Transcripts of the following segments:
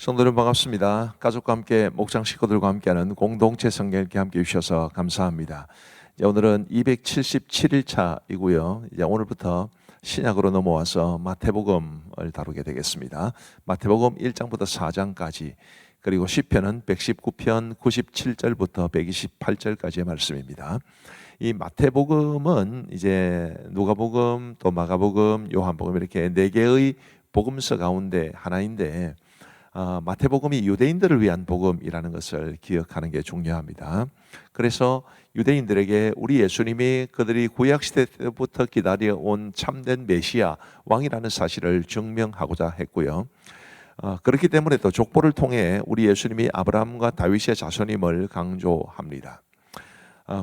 성도님 반갑습니다. 가족과 함께 목장 식구들과 함께하는 공동체 성경 읽기 함께 해주셔서 감사합니다. 오늘은 277일차이고요. 이제 오늘부터 신약으로 넘어와서 마태복음을 다루게 되겠습니다. 마태복음 1장부터 4장까지 그리고 시편은 119편 97절부터 128절까지의 말씀입니다. 이 마태복음은 이제 누가복음, 또 마가복음, 요한복음 이렇게 네 개의 복음서 가운데 하나인데 마태복음이 유대인들을 위한 복음이라는 것을 기억하는 게 중요합니다. 그래서 유대인들에게 우리 예수님이 그들이 구약시대 때부터 기다려온 참된 메시아 왕이라는 사실을 증명하고자 했고요. 그렇기 때문에 또 족보를 통해 우리 예수님이 아브라함과 다윗의 자손임을 강조합니다.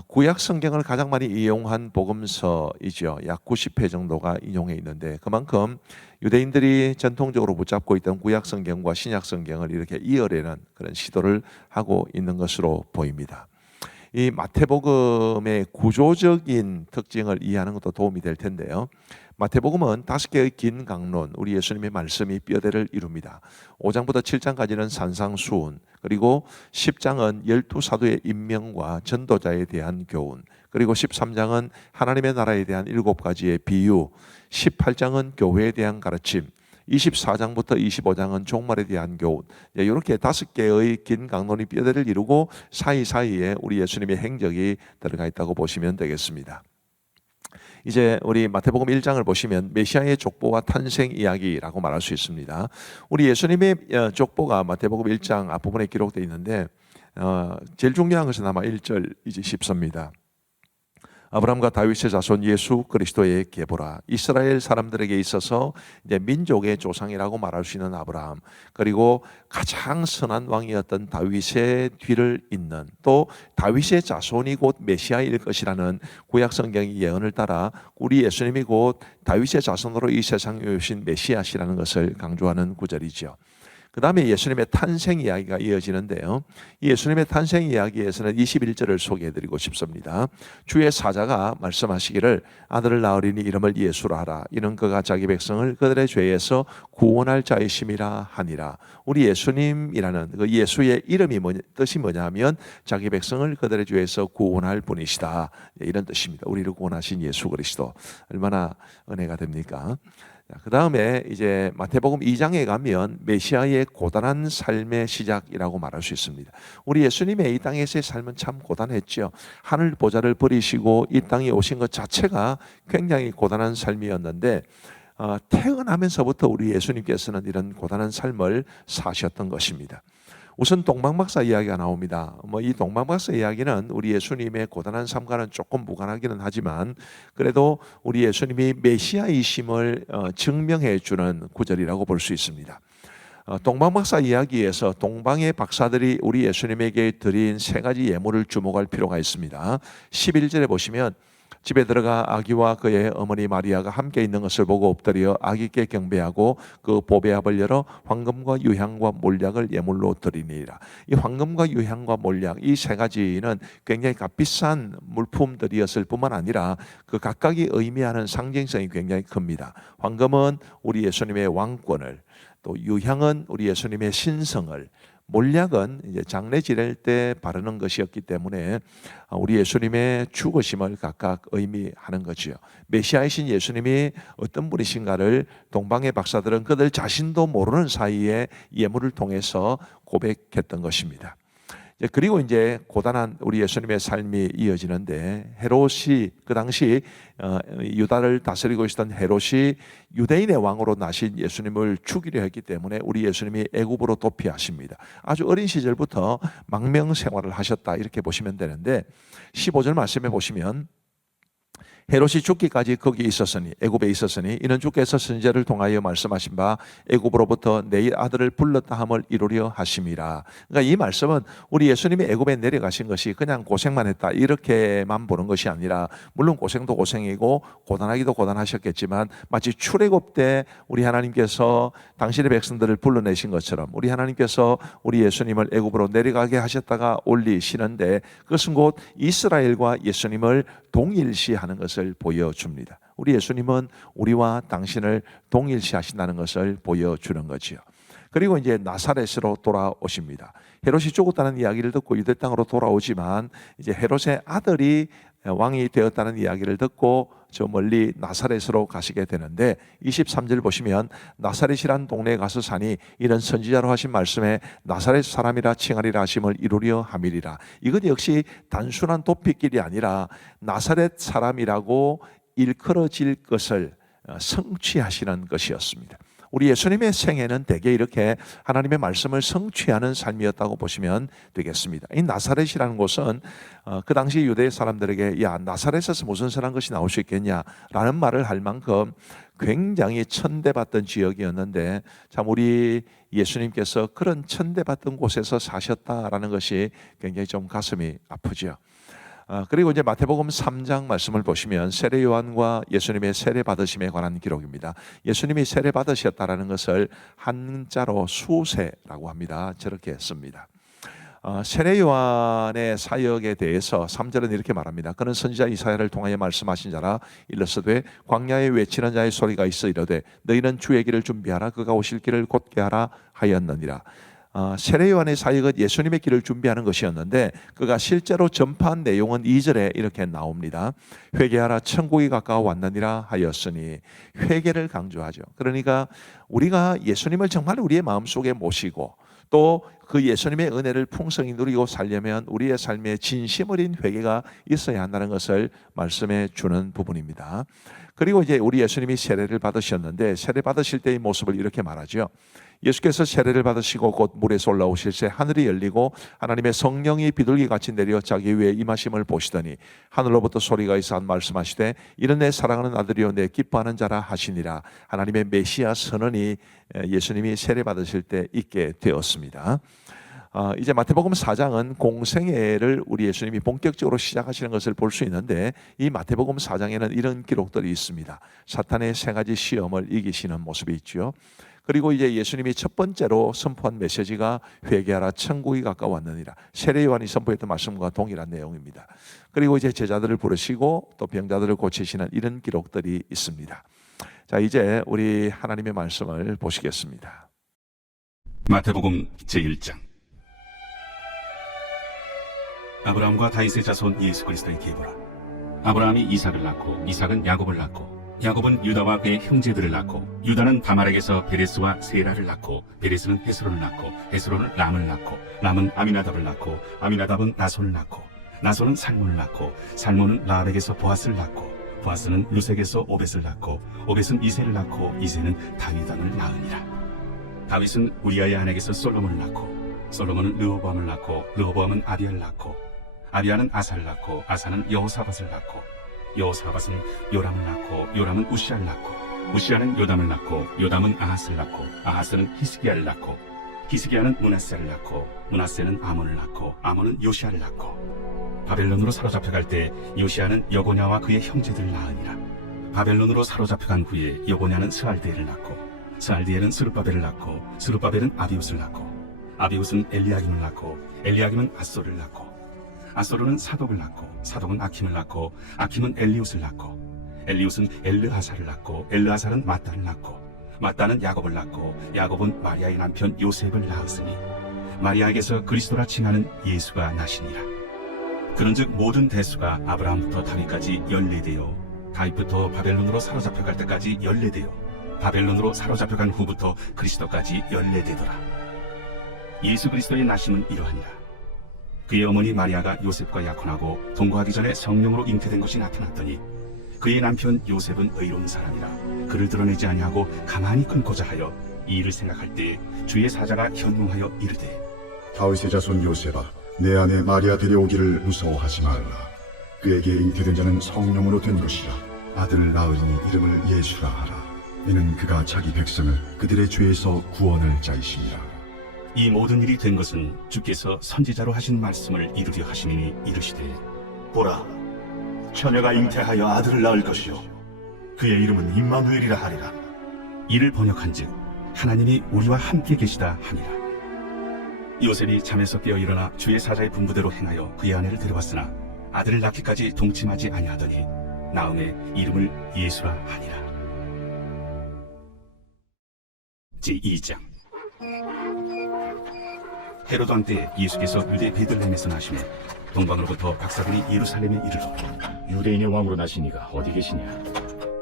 구약 성경을 가장 많이 이용한 복음서이죠. 약 90회 정도가 인용해 있는데 그만큼 유대인들이 전통적으로 붙잡고 있던 구약 성경과 신약 성경을 이렇게 이어내는 그런 시도를 하고 있는 것으로 보입니다. 이 마태복음의 구조적인 특징을 이해하는 것도 도움이 될 텐데요. 마태복음은 5개의 긴 강론, 우리 예수님의 말씀이 뼈대를 이룹니다. 5장부터 7장까지는 산상수훈, 그리고 10장은 12사도의 임명과 전도자에 대한 교훈, 그리고 13장은 하나님의 나라에 대한 7가지의 비유, 18장은 교회에 대한 가르침, 24장부터 25장은 종말에 대한 교훈, 이렇게 5개의 긴 강론이 뼈대를 이루고 사이사이에 우리 예수님의 행적이 들어가 있다고 보시면 되겠습니다. 이제 우리 마태복음 1장을 보시면 메시아의 족보와 탄생 이야기라고 말할 수 있습니다. 우리 예수님의 족보가 마태복음 1장 앞부분에 기록되어 있는데 제일 중요한 것은 아마 1절 이제 10서입니다. 아브라함과 다윗의 자손 예수 그리스도의 계보라. 이스라엘 사람들에게 있어서 이제 민족의 조상이라고 말할 수 있는 아브라함, 그리고 가장 선한 왕이었던 다윗의 뒤를 잇는, 또 다윗의 자손이 곧 메시아일 것이라는 구약 성경의 예언을 따라 우리 예수님이 곧 다윗의 자손으로 이 세상에 오신 메시아시라는 것을 강조하는 구절이죠. 그 다음에 예수님의 탄생 이야기가 이어지는데요. 예수님의 탄생 이야기에서는 21절을 소개해드리고 싶습니다. 주의 사자가 말씀하시기를 아들을 낳으리니 이름을 예수라 하라. 이는 그가 자기 백성을 그들의 죄에서 구원할 자이심이라 하니라. 우리 예수님이라는 그 예수의 이름이 뜻이 뭐냐면 자기 백성을 그들의 죄에서 구원할 분이시다, 이런 뜻입니다. 우리를 구원하신 예수 그리스도, 얼마나 은혜가 됩니까? 그 다음에 이제 마태복음 2장에 가면 메시아의 고단한 삶의 시작이라고 말할 수 있습니다. 우리 예수님의 이 땅에서의 삶은 참 고단했죠. 하늘 보좌를 버리시고 이 땅에 오신 것 자체가 굉장히 고단한 삶이었는데 태어나면서부터 우리 예수님께서는 이런 고단한 삶을 사셨던 것입니다. 우선 동방박사 이야기가 나옵니다. 이 동방박사 이야기는 우리 예수님의 고단한 삶과는 조금 무관하기는 하지만 그래도 우리 예수님이 메시아이심을 증명해 주는 구절이라고 볼 수 있습니다. 동방박사 이야기에서 동방의 박사들이 우리 예수님에게 드린 3가지 예물을 주목할 필요가 있습니다. 11절에 보시면 집에 들어가 아기와 그의 어머니 마리아가 함께 있는 것을 보고 엎드려 아기께 경배하고 그 보배압을 열어 황금과 유향과 몰약을 예물로 드리니라. 이 황금과 유향과 몰약, 이 3가지는 굉장히 값비싼 물품들이었을 뿐만 아니라 그 각각이 의미하는 상징성이 굉장히 큽니다. 황금은 우리 예수님의 왕권을, 또 유향은 우리 예수님의 신성을, 몰약은 이제 장례 지낼 때 바르는 것이었기 때문에 우리 예수님의 죽으심을 각각 의미하는 거지요. 메시아이신 예수님이 어떤 분이신가를 동방의 박사들은 그들 자신도 모르는 사이에 예물을 통해서 고백했던 것입니다. 그리고 이제 고단한 우리 예수님의 삶이 이어지는데 헤롯이 그 당시 유다를 다스리고 있었던 헤롯이 유대인의 왕으로 나신 예수님을 죽이려 했기 때문에 우리 예수님이 애굽으로 도피하십니다. 아주 어린 시절부터 망명 생활을 하셨다, 이렇게 보시면 되는데 15절 말씀해 보시면 헤롯이 죽기까지 거기 있었으니, 애굽에 있었으니 이는 주께서 선지자를 통하여 말씀하신 바 애굽으로부터 내 아들을 불렀다 함을 이루려 하심이라. 그러니까 이 말씀은 우리 예수님이 애굽에 내려가신 것이 그냥 고생만 했다 이렇게만 보는 것이 아니라, 물론 고생도 고생이고 고단하기도 고단하셨겠지만 마치 출애굽 때 우리 하나님께서 당신의 백성들을 불러내신 것처럼 우리 하나님께서 우리 예수님을 애굽으로 내려가게 하셨다가 올리시는데 그것은 곧 이스라엘과 예수님을 동일시하는 것을 보여줍니다. 우리 예수님은 우리와 당신을 동일시하신다는 것을 보여주는 거지요. 그리고 이제 나사렛으로 돌아오십니다. 헤롯이 죽었다는 이야기를 듣고 유대 땅으로 돌아오지만 이제 헤롯의 아들이 왕이 되었다는 이야기를 듣고 저 멀리 나사렛으로 가시게 되는데 23절 보시면 나사렛이란 동네에 가서 사니 이는 선지자로 하신 말씀에 나사렛 사람이라 칭하리라 하심을 이루려 함이리라. 이것 역시 단순한 도피길이 아니라 나사렛 사람이라고 일컬어질 것을 성취하시는 것이었습니다. 우리 예수님의 생애는 대개 이렇게 하나님의 말씀을 성취하는 삶이었다고 보시면 되겠습니다. 이 나사렛이라는 곳은 그 당시 유대 사람들에게 야 나사렛에서 무슨 선한 것이 나올 수 있겠냐라는 말을 할 만큼 굉장히 천대받던 지역이었는데 참 우리 예수님께서 그런 천대받던 곳에서 사셨다라는 것이 굉장히 좀 가슴이 아프죠. 그리고 이제 마태복음 3장 말씀을 보시면 세례 요한과 예수님의 세례 받으심에 관한 기록입니다. 예수님이 세례 받으셨다라는 것을 한자로 수세라고 합니다. 저렇게 씁니다. 세례 요한의 사역에 대해서 3절은 이렇게 말합니다. 그는 선지자 이사야를 통하여 말씀하신 자라. 일러서되 광야에 외치는 자의 소리가 있어 이르되 너희는 주의 길을 준비하라. 그가 오실 길을 곧게 하라 하였느니라. 세례 요한의 사역은 예수님의 길을 준비하는 것이었는데 그가 실제로 전파한 내용은 2절에 이렇게 나옵니다. 회개하라 천국이 가까워 왔느니라 하였으니 회개를 강조하죠. 그러니까 우리가 예수님을 정말 우리의 마음속에 모시고 또 그 예수님의 은혜를 풍성히 누리고 살려면 우리의 삶에 진심 어린 회개가 있어야 한다는 것을 말씀해 주는 부분입니다. 그리고 이제 우리 예수님이 세례를 받으셨는데 세례 받으실 때의 모습을 이렇게 말하죠. 예수께서 세례를 받으시고 곧 물에서 올라오실 때 하늘이 열리고 하나님의 성령이 비둘기같이 내려 자기 위에 임하심을 보시더니 하늘로부터 소리가 있어 말씀하시되 이는 내 사랑하는 아들이요 내 기뻐하는 자라 하시니라. 하나님의 메시아 선언이 예수님이 세례 받으실 때 있게 되었습니다. 이제 마태복음 4장은 공생애를 우리 예수님이 본격적으로 시작하시는 것을 볼 수 있는데 이 마태복음 4장에는 이런 기록들이 있습니다. 사탄의 세 가지 시험을 이기시는 모습이 있죠. 그리고 이제 예수님이 첫 번째로 선포한 메시지가 회개하라 천국이 가까웠느니라. 세례 요한이 선포했던 말씀과 동일한 내용입니다. 그리고 이제 제자들을 부르시고 또 병자들을 고치시는 이런 기록들이 있습니다. 자, 이제 우리 하나님의 말씀을 보시겠습니다. 마태복음 제1장. 아브라함과 다윗의 자손 예수 그리스도의 계보라. 아브라함이 이삭을 낳고 이삭은 야곱을 낳고 야곱은 유다와 그의 형제들을 낳고 유다는 다말에게서 베레스와 세라를 낳고 베레스는 헤스론을 낳고 헤스론은 람을 낳고 람은 아미나답을 낳고 아미나답은 나손을 낳고 나손은 살몬을 낳고 살몬은 라합에게서 보아스를 낳고 보아스는 루색에서 오벳을 낳고 오벳은 이새를 낳고 이새는 다윗왕을 낳으니라. 다윗은 우리아의 아내에게서 솔로몬을 낳고 솔로몬은 르호보암을 낳고 르호보암은 아비야를 낳고 아비야는 아사를 낳고 아사는 여호사밧을 낳고 여호사밧은 요람을 낳고 요람은 우시아를 낳고 우시아는 요담을 낳고 요담은 아하스를 낳고 아하스는 히스기야를 낳고 히스기야는 므낫세를 낳고 므낫세는 아몬을 낳고 아몬은 요시아를 낳고 바벨론으로 사로잡혀갈 때 요시아는 여고냐와 그의 형제들을 낳으니라. 바벨론으로 사로잡혀간 후에 여고냐는 스알디엘을 낳고 스알디엘은 스룹바벨을 낳고 스룹바벨은 아비웃을 낳고 아비웃은 엘리야김을 낳고 엘리야김은 앗소를 낳고 앗소르는 사독을 낳고 사독은 아킴을 낳고 아킴은 엘리웃을 낳고 엘리웃은 엘르하사를 낳고 엘르하사는 마따를 낳고 마따는 야곱을 낳고 야곱은 마리아의 남편 요셉을 낳았으니 마리아에게서 그리스도라 칭하는 예수가 나시니라. 그런즉 모든 대수가 아브라함부터 다윗까지 14대요 다윗부터 바벨론으로 사로잡혀갈 때까지 14대요 바벨론으로 사로잡혀간 후부터 그리스도까지 14대더라. 예수 그리스도의 나심은 이러하니라. 그의 어머니 마리아가 요셉과 약혼하고 동거하기 전에 성령으로 잉태된 것이 나타났더니 그의 남편 요셉은 의로운 사람이라 그를 드러내지 아니하고 가만히 끊고자 하여 이 일을 생각할 때 주의 사자가 현몽하여 이르되 다윗의 자손 요셉아 내 아내 마리아 데려오기를 무서워하지 말라. 그에게 잉태된 자는 성령으로 된 것이라. 아들을 낳으니 이름을 예수라 하라. 이는 그가 자기 백성을 그들의 죄에서 구원할 자이시니라. 이 모든 일이 된 것은 주께서 선지자로 하신 말씀을 이루려 하시니 이르시되 보라, 처녀가 잉태하여 아들을 낳을 것이요 그의 이름은 임마누엘이라 하리라. 이를 번역한즉 하나님이 우리와 함께 계시다 함이라. 요셉이 잠에서 깨어 일어나 주의 사자의 분부대로 행하여 그의 아내를 데려왔으나 아들을 낳기까지 동침하지 아니하더니 나음에 이름을 예수라 하니라. 제2장. 헤로드 왕 때 예수께서 유대 베들레헴에서 나시며 동방으로부터 박사들이 예루살렘에 이르러 유대인의 왕으로 나신 이가 어디 계시냐?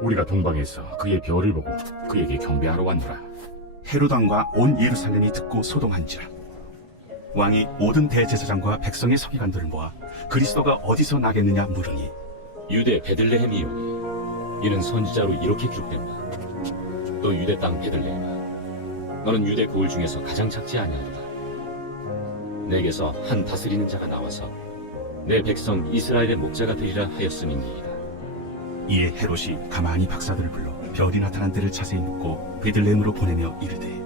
우리가 동방에서 그의 별을 보고 그에게 경배하러 왔노라. 헤로드 왕과 온 예루살렘이 듣고 소동한지라. 왕이 모든 대제사장과 백성의 서기관들을 모아 그리스도가 어디서 나겠느냐 물으니 유대 베들레헴이오니 이는 선지자로 이렇게 기록된 바. 또 유대 땅 베들레헴아, 너는 유대 고을 중에서 가장 작지 아니하도다. 내게서 한 다스리는 자가 나와서 내 백성 이스라엘의 목자가 되리라 하였음이니이다. 이에 헤롯이 가만히 박사들을 불러 별이 나타난 데를 자세히 묻고 베들레헴으로 보내며 이르되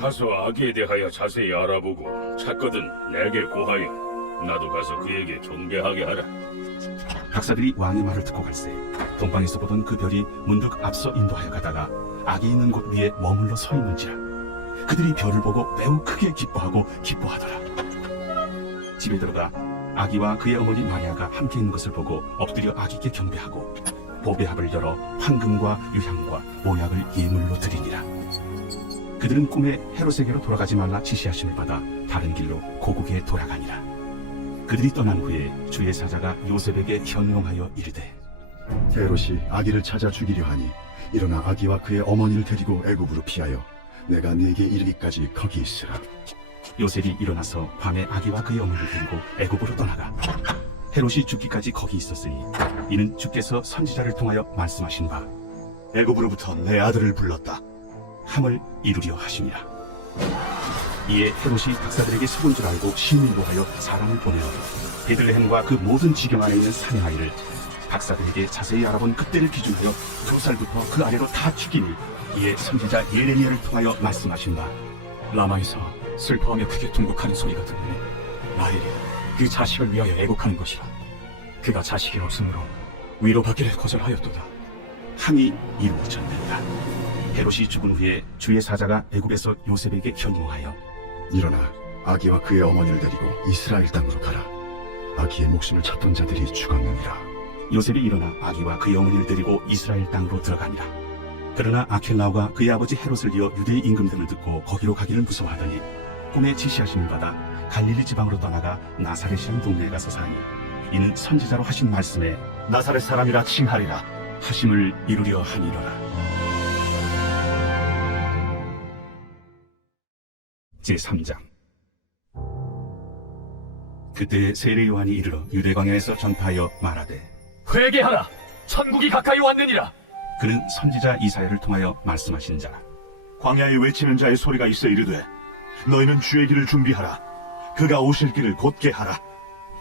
가서 아기에 대하여 자세히 알아보고 찾거든 내게 고하여 나도 가서 그에게 경배하게 하라. 박사들이 왕의 말을 듣고 갈새 동방에서 보던 그 별이 문득 앞서 인도하여 가다가 아기 있는 곳 위에 머물러 서 있는지라. 그들이 별을 보고 매우 크게 기뻐하고 기뻐하더라. 집에 들어가 아기와 그의 어머니 마리아가 함께 있는 것을 보고 엎드려 아기께 경배하고 보배합을 열어 황금과 유향과 모약을 예물로 드리니라. 그들은 꿈에 헤롯에게로 돌아가지 말라 지시하심을 받아 다른 길로 고국에 돌아가니라. 그들이 떠난 후에 주의 사자가 요셉에게 현몽하여 이르되 헤롯이 아기를 찾아 죽이려 하니 일어나 아기와 그의 어머니를 데리고 애굽으로 피하여 내가 네게 이르기까지 거기 있으라. 요셉이 일어나서 밤에 아기와 그의 어머니를 데리고 애굽으로 떠나가 헤롯이 죽기까지 거기 있었으니 이는 주께서 선지자를 통하여 말씀하신 바 애굽으로부터 내 아들을 불렀다. 함을 이루려 하심이라. 이에 헤롯이 박사들에게 속은 줄 알고 시민보하여 사람을 보내어 베들레헴과 그 모든 지경 안에 있는 사내아이를 박사들에게 자세히 알아본 그때를 기준하여 2살부터 그 아래로 다 죽이니 이에 선지자 예레미야를 통하여 말씀하신 바 라마에서 슬퍼하며 크게 통곡하는 소리가 들리네. 라헬이 그 자식을 위하여 애곡하는 것이라. 그가 자식이 없으므로 위로받기를 거절하였도다. 함이 이루어졌는가. 헤롯이 죽은 후에 주의 사자가 애굽에서 요셉에게 현몽하여 일어나 아기와 그의 어머니를 데리고 이스라엘 땅으로 가라. 아기의 목숨을 찾던 자들이 죽었느니라. 요셉이 일어나 아기와 그의 어머니를 데리고 이스라엘 땅으로 들어가니라. 그러나 아켈라오가 그의 아버지 헤롯을 이어 유대의 임금됨을 듣고 거기로 가기를 무서워하더니 꿈에 지시하심을 받아 갈릴리 지방으로 떠나가 나사렛이라는 동네에 가서 사니 이는 선지자로 하신 말씀에 나사렛 사람이라 칭하리라. 하심을 이루려 하니라. 제3장. 그때 세례 요한이 이르러 유대 광야에서 전파하여 말하되 회개하라! 천국이 가까이 왔느니라! 그는 선지자 이사야를 통하여 말씀하신 자라. 광야에 외치는 자의 소리가 있어 이르되 너희는 주의 길을 준비하라. 그가 오실 길을 곧게 하라.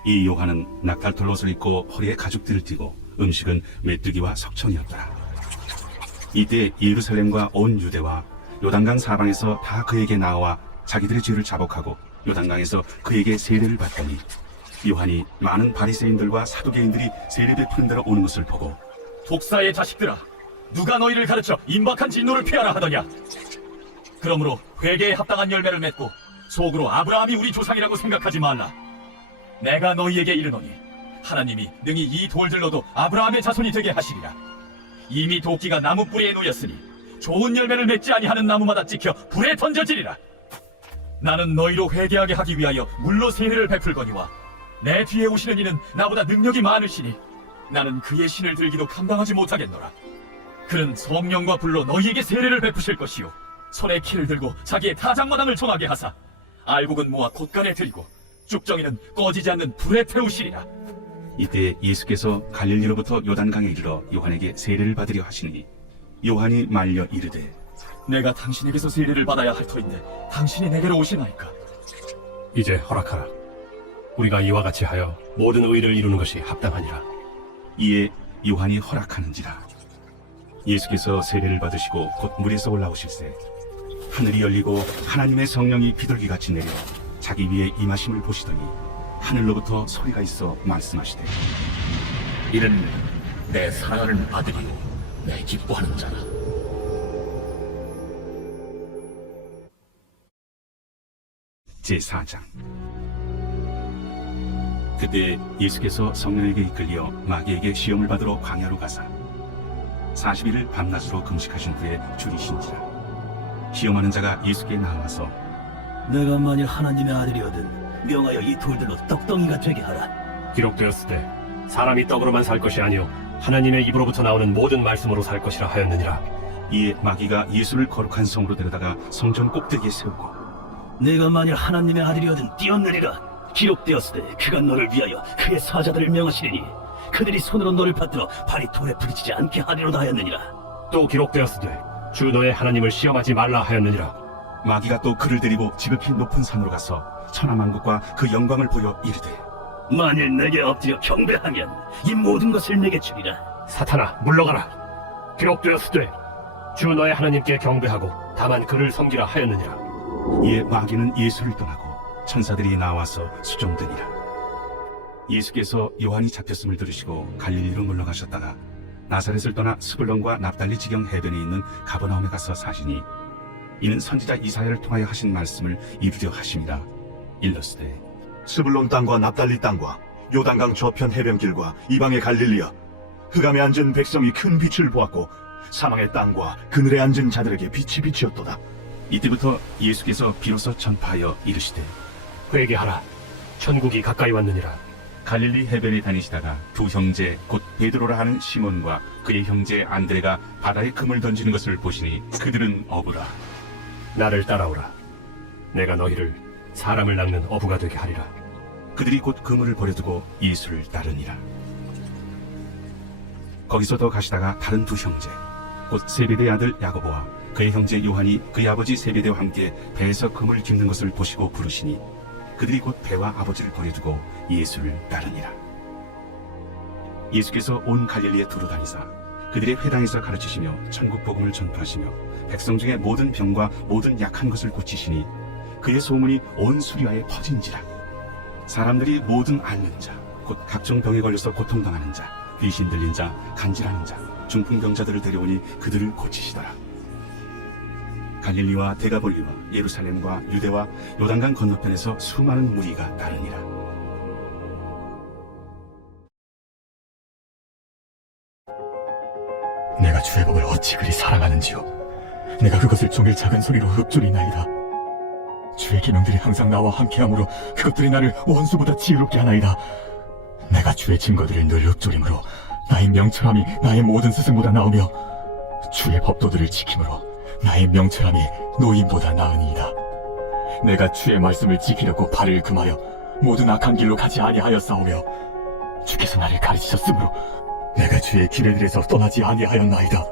이 요한은 낙탈 옷을 입고 허리에 가죽띠를 띠고 음식은 메뚜기와 석청이었더라. 이때 예루살렘과 온 유대와 요단강 사방에서 다 그에게 나와 자기들의 죄를 자복하고 요단강에서 그에게 세례를 받더니 요한이 많은 바리새인들과 사두개인들이 세례 베푸는 데로 오는 것을 보고 독사의 자식들아! 누가 너희를 가르쳐 임박한 진노를 피하라 하더냐? 그러므로 회개에 합당한 열매를 맺고 속으로 아브라함이 우리 조상이라고 생각하지 말라. 내가 너희에게 이르노니 하나님이 능히 이 돌들로도 아브라함의 자손이 되게 하시리라. 이미 도끼가 나무 뿌리에 놓였으니 좋은 열매를 맺지 아니하는 나무마다 찍혀 불에 던져지리라. 나는 너희로 회개하게 하기 위하여 물로 세례를 베풀거니와 내 뒤에 오시는 이는 나보다 능력이 많으시니 나는 그의 신을 들기도 감당하지 못하겠노라. 그는 성령과 불로 너희에게 세례를 베푸실 것이요 손에 키를 들고 자기의 타작마당을 정하게 하사 알곡은 모아 곳간에 들이고 쭉정이는 꺼지지 않는 불에 태우시리라. 이때 예수께서 갈릴리로부터 요단강에 이르러 요한에게 세례를 받으려 하시니 요한이 말려 이르되 내가 당신에게서 세례를 받아야 할 터인데 당신이 내게로 오시나이까? 이제 허락하라. 우리가 이와 같이 하여 모든 의를 이루는 것이 합당하니라. 이에 요한이 허락하는지라. 예수께서 세례를 받으시고 곧 물에서 올라오실새 하늘이 열리고 하나님의 성령이 비둘기같이 내려 자기 위에 임하심을 보시더니 하늘로부터 소리가 있어 말씀하시되 이는 내 사랑하는 아들이요 내 기뻐하는 자라. 제4장. 그때 예수께서 성령에게 이끌려 마귀에게 시험을 받으러 광야로 가사 40일을 밤낮으로 금식하신 후에 줄이신지라. 시험하는 자가 예수께 나와서 내가 만일 하나님의 아들이거든 명하여 이 돌들로 떡덩이가 되게 하라. 기록되었을 때 사람이 떡으로만 살 것이 아니요 하나님의 입으로부터 나오는 모든 말씀으로 살 것이라 하였느니라. 이에 마귀가 예수를 거룩한 성으로 데려다가 성전 꼭대기에 세우고 내가 만일 하나님의 아들이거든 뛰어내리라. 기록되었을 때 그가 너를 위하여 그의 사자들을 명하시리니 그들이 손으로 너를 받들어 발이 돌에 부딪히지 않게 하리로다 하였느니라. 또 기록되었을 때 주 너의 하나님을 시험하지 말라 하였느니라. 마귀가 또 그를 데리고 지극히 높은 산으로 가서 천하만국과 그 영광을 보여 이르되 만일 내게 엎드려 경배하면 이 모든 것을 내게 주리라. 사탄아 물러가라. 기록되었을 때 주 너의 하나님께 경배하고 다만 그를 섬기라 하였느니라. 이에 마귀는 예수를 떠나고 천사들이 나와서 수종되니라. 예수께서 요한이 잡혔음을 들으시고 갈릴리로 물러가셨다가 나사렛을 떠나 스불론과 납달리 지경 해변에 있는 가버나움에 가서 사시니 이는 선지자 이사야를 통하여 하신 말씀을 이루려 하심이라. 일러스되 스불론 땅과 납달리 땅과 요단강 저편 해변길과 이방의 갈릴리여, 흑암에 앉은 백성이 큰 빛을 보았고 사망의 땅과 그늘에 앉은 자들에게 빛이 비치었도다. 이때부터 예수께서 비로소 전파하여 이르시되 회개하라. 천국이 가까이 왔느니라. 갈릴리 해변에 다니시다가 두 형제 곧 베드로라 하는 시몬과 그의 형제 안드레가 바다에 금을 던지는 것을 보시니 그들은 어부라. 나를 따라오라. 내가 너희를 사람을 낚는 어부가 되게 하리라. 그들이 곧 그물을 버려두고 예수를 따르니라. 거기서 더 가시다가 다른 두 형제 곧 세베대의 아들 야고보와 그의 형제 요한이 그의 아버지 세베대와 함께 배에서 그물을 깁는 것을 보시고 부르시니 그들이 곧 배와 아버지를 버려두고 예수를 따르니라. 예수께서 온 갈릴리에 두루 다니사 그들의 회당에서 가르치시며 천국 복음을 전파하시며 백성 중에 모든 병과 모든 약한 것을 고치시니 그의 소문이 온 수리아에 퍼진지라. 사람들이 모든 앓는 자 곧 각종 병에 걸려서 고통당하는 자 귀신 들린 자 간질하는 자 중풍병자들을 데려오니 그들을 고치시더라. 갈릴리와 데가볼리와 예루살렘과 유대와 요단강 건너편에서 수많은 무리가 따르니라. 내가 주의 법을 어찌 그리 사랑하는지요. 내가 그것을 종일 작은 소리로 읊조리나이다. 주의 계명들이 항상 나와 함께하므로 그것들이 나를 원수보다 지혜롭게 하나이다. 내가 주의 증거들을 늘 읊조림으로 나의 명철함이 나의 모든 스승보다 나으며 주의 법도들을 지킴으로 나의 명철함이 노인보다 나으니이다. 내가 주의 말씀을 지키려고 발을 금하여 모든 악한 길로 가지 아니하였사오며 주께서 나를 가르치셨으므로 내가 주의 규례들에서 떠나지 아니하였나이다.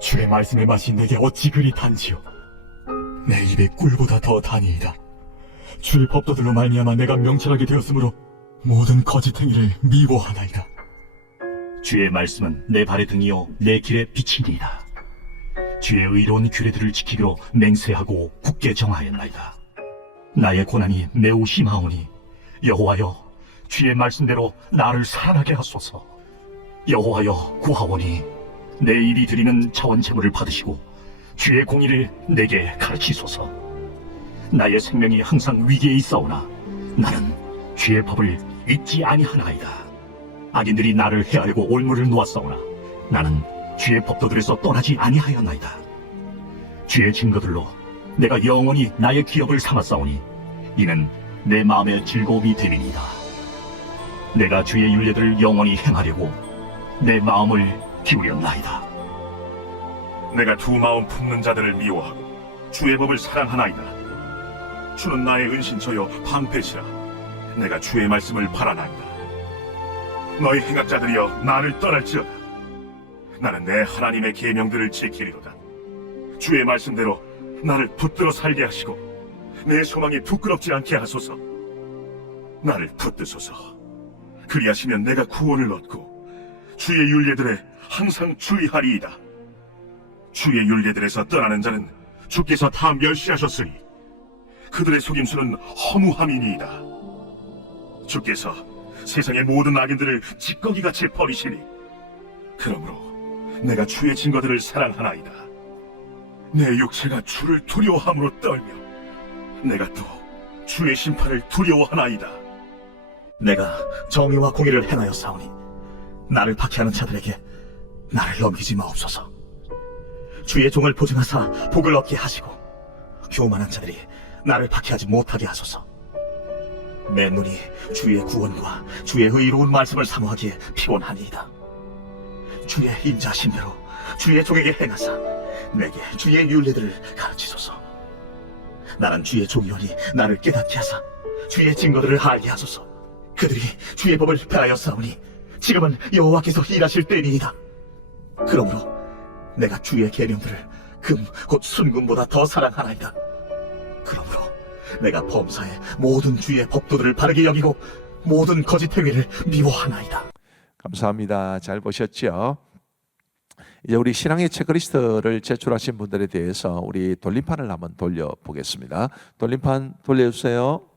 주의 말씀의 맛이 내게 어찌 그리 단지요. 내 입에 꿀보다 더 다니이다. 주의 법도들로 말미암아 내가 명철하게 되었으므로 모든 거짓행위를 미워하나이다. 주의 말씀은 내 발의 등이요 내 길의 빛이니이다. 주의 의로운 규례들을 지키기로 맹세하고 굳게 정하였나이다. 나의 고난이 매우 심하오니 여호와여 주의 말씀대로 나를 살아나게 하소서. 여호와여 구하오니 내 입이 드리는 차원 제물을 받으시고 주의 공의를 내게 가르치소서. 나의 생명이 항상 위기에 있사오나 나는 주의 법을 잊지 아니하나이다. 악인들이 나를 해하려고 올무를 놓았사오나 나는 주의 법도들에서 떠나지 아니하였나이다. 주의 증거들로 내가 영원히 나의 기업을 삼았사오니 이는 내 마음의 즐거움이 됨이니이다. 내가 주의 율례들을 영원히 행하려고 내 마음을 기울였나이다. 내가 두 마음 품는 자들을 미워하고 주의 법을 사랑하나이다. 주는 나의 은신처여 방패시라. 내가 주의 말씀을 바라나이다. 너희 행악자들이여 나를 떠날지어다. 나는 내 하나님의 계명들을 지키리로다. 주의 말씀대로 나를 붙들어 살게 하시고 내 소망이 부끄럽지 않게 하소서. 나를 붙드소서. 그리하시면 내가 구원을 얻고 주의 율례들에 항상 주의하리이다. 주의 율례들에서 떠나는 자는 주께서 다 멸시하셨으니 그들의 속임수는 허무함이니이다. 주께서 세상의 모든 악인들을 찌꺼기같이 버리시니 그러므로 내가 주의 증거들을 사랑하나이다. 내 육체가 주를 두려워함으로 떨며 내가 또 주의 심판을 두려워하나이다. 내가 정의와 공의를 행하여 싸우니 나를 박해하는 자들에게 나를 넘기지 마옵소서. 주의 종을 보증하사 복을 얻게 하시고 교만한 자들이 나를 박해하지 못하게 하소서. 내 눈이 주의 구원과 주의 의로운 말씀을 사모하기에 피곤하니이다. 주의 인자하신 대로 주의 종에게 행하사 내게 주의 율례들을 가르치소서. 나는 주의 종이오니 나를 깨닫게 하사 주의 증거들을 알게 하소서. 그들이 주의 법을 폐하여 싸우니 지금은 여호와께서 일하실 때니이다. 그러므로 내가 주의 계명들을 금 곧 순금보다 더 사랑하나이다. 그러므로 내가 범사의 모든 주의 법도들을 바르게 여기고 모든 거짓 행위를 미워하나이다. 감사합니다. 잘 보셨죠? 이제 우리 신앙의 체크리스트를 제출하신 분들에 대해서 우리 돌림판을 한번 돌려보겠습니다. 돌림판 돌려주세요.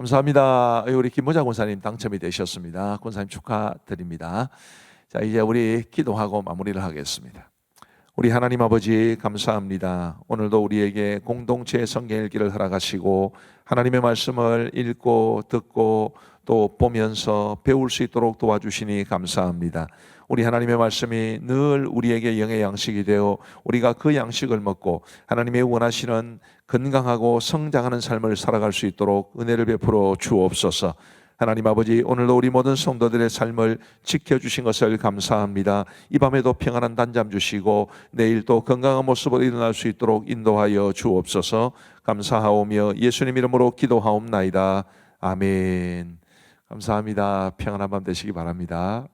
감사합니다. 우리 김모자 권사님 당첨이 되셨습니다. 권사님 축하드립니다. 자, 이제 우리 기도하고 마무리를 하겠습니다. 우리 하나님 아버지 감사합니다. 오늘도 우리에게 공동체 성경 읽기를 허락하시고 하나님의 말씀을 읽고 듣고 또 보면서 배울 수 있도록 도와주시니 감사합니다. 우리 하나님의 말씀이 늘 우리에게 영의 양식이 되어 우리가 그 양식을 먹고 하나님의 원하시는 건강하고 성장하는 삶을 살아갈 수 있도록 은혜를 베풀어 주옵소서. 하나님 아버지, 오늘도 우리 모든 성도들의 삶을 지켜주신 것을 감사합니다. 이 밤에도 평안한 단잠 주시고 내일 또 건강한 모습으로 일어날 수 있도록 인도하여 주옵소서. 감사하오며 예수님 이름으로 기도하옵나이다. 아멘. 감사합니다. 평안한 밤 되시기 바랍니다.